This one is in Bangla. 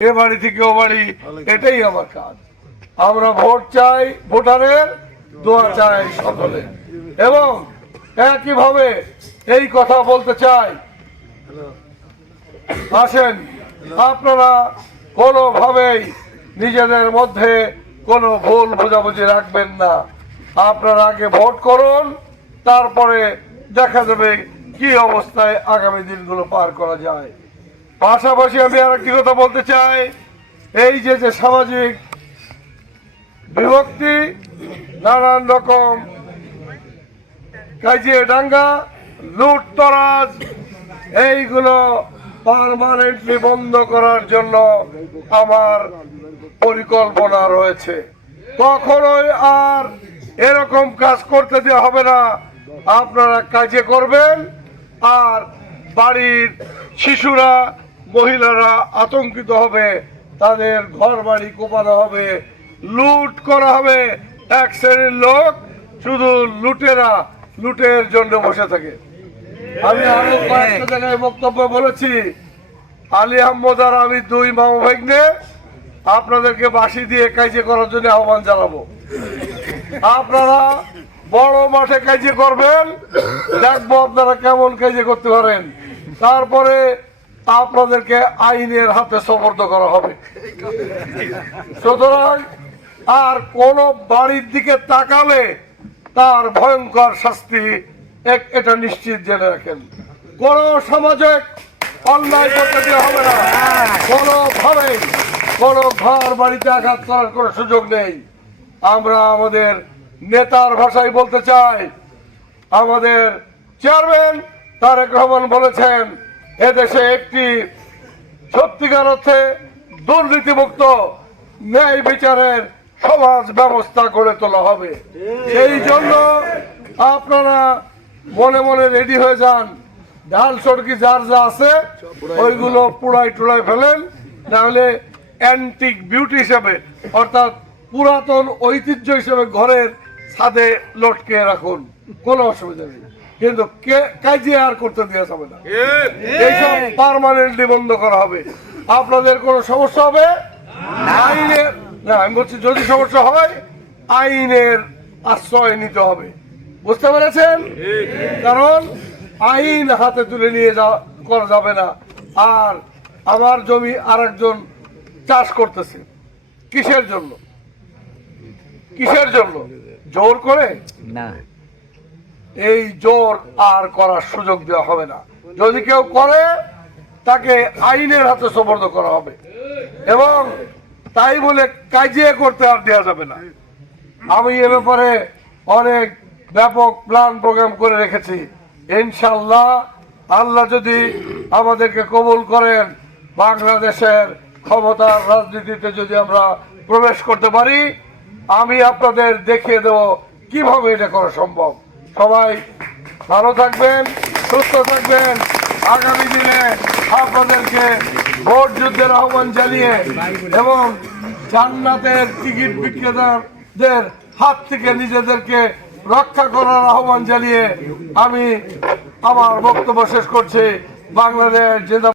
এ বাড়ি থেকে ও বাড়ি, এটাই আমার কাজ। আমরা ভোট চাই, ভোটারের দোয়া চাই সকলে। এবং একইভাবে এই কথা বলতে চাই, আসেন আপনারা কোনোভাবেই নিজেদের মধ্যে কোনো ভুল বোঝাবুঝি রাখবেন না। আপনারা আগে ভোট করুন, তারপরে দেখা যাবে কি অবস্থায় আগামী দিনগুলো পার করা যায়। পাশাপাশি আমি আরেকটি কথা বলতে চাই, এই যে সামাজিক বিভক্তি, নানান রকম কাজিয়ে দাঙ্গা, লুটতরাজ, এইগুলো পার্মানেন্টলি বন্ধ করার জন্য আমার পরিকল্পনা রয়েছে। কখনোই আর এরকম কাজ করতে দেওয়া হবে না। আপনারা কাজে করবেন, আর বাড়ির শিশুরা, মহিলারা আতঙ্কিত হবে, তাদের ঘর বাড়ি কোপানো হবে, লুট করা হবে। এক শ্রেণীর লোক শুধু লুটের জন্য বসে থাকে। আমি আরো কয়েকটা জায়গায় বক্তব্য বলেছি, আলী আহমদ আর আমি দুই মামা ভাগ্নে আপনাদেরকে বাঁশি দিয়ে কাজে করার জন্য আহ্বান জানাবো। আপনারা বড় মাঠে কাজে করবেন, দেখবো আপনারা কেমন কাজে করতে পারেন। তারপরে আপনাদেরকে আইনের হাতে সোপর্দ করা হবে। সুতরাং আর কোন বাড়ির দিকে তাকালে তার ভয়ঙ্কর শাস্তি এটা নিশ্চিত জেনে রাখেন। কোন সমাজে অন্যায় করতে দেওয়া হবে না, কোনোভাবেই কোন ঘর বাড়িতে আঘাত করার কোন সুযোগ নেই। আমরা আমাদের নেতার ভাষায় বলতে চাই, আমাদের চেয়ারম্যান তারেক রহমান বলেছেন, এদেশে একটি সত্যিকার অর্থে দুর্নীতিমুক্ত ন্যায় বিচারের সমাজ ব্যবস্থা গড়ে তোলা হবে। সেই জন্য আপনারা মনে মনে রেডি হয়ে যান। ঢাল সড়কি যার যা আছে ওইগুলো পুড়াই টুড়াই ফেলেন, নাহলে অ্যান্টিক বিউটি হিসেবে, অর্থাৎ পুরাতন ঐতিহ্য হিসেবে ঘরের ছাদে লটকে রাখুন, কোনো অসুবিধা নেই। কিন্তু কাজে আর করতে দেওয়া যাবে না, এইসব পার্মানেন্টলি বন্ধ করা হবে। আপনাদের কোনো সমস্যা হবে আইনের না, আমি বলছি যদি সমস্যা হয় আইনের আশ্রয় নিতে হবে, বুঝতে পেরেছেন? কারণ আইন হাতে তুলে নিয়ে করা যাবে না। আর আমার জমি আরেকজন চাষ করতেছে, কিসের জন্য? জোর করে না, এই জোর আর করার সুযোগ দেওয়া হবে না। যদি কেউ করে তাকে আইনের হাতে সোপর্দ করা হবে, এবং তাই বলে কাজিয়ে করতে আর দেওয়া যাবে না। আমি এ ব্যাপারে অনেক ব্যাপক প্ল্যান প্রোগ্রাম করে রেখেছি। ইনশাল্লাহ আল্লাহ যদি আমাদেরকে কবুল করেন, বাংলাদেশের ক্ষমতার রাজনীতিতে যদি আমরা প্রবেশ করতে পারি, আমি আপনাদের দেখিয়ে দেব কিভাবে এটা করা সম্ভব। সবাই ভালো থাকবেন, সুস্থ থাকবেন। আগামী দিনে আপনাদেরকে ভোট যুদ্ধের আহ্বান জানিয়ে এবং জান্নাতের টিকিট বিক্রেতাদের হাত থেকে নিজেদেরকে রক্ষা করার আহ্বান জানিয়ে আমি আমার বক্তব্য শেষ করছি। বাংলাদেশ জিন্দাবাদ।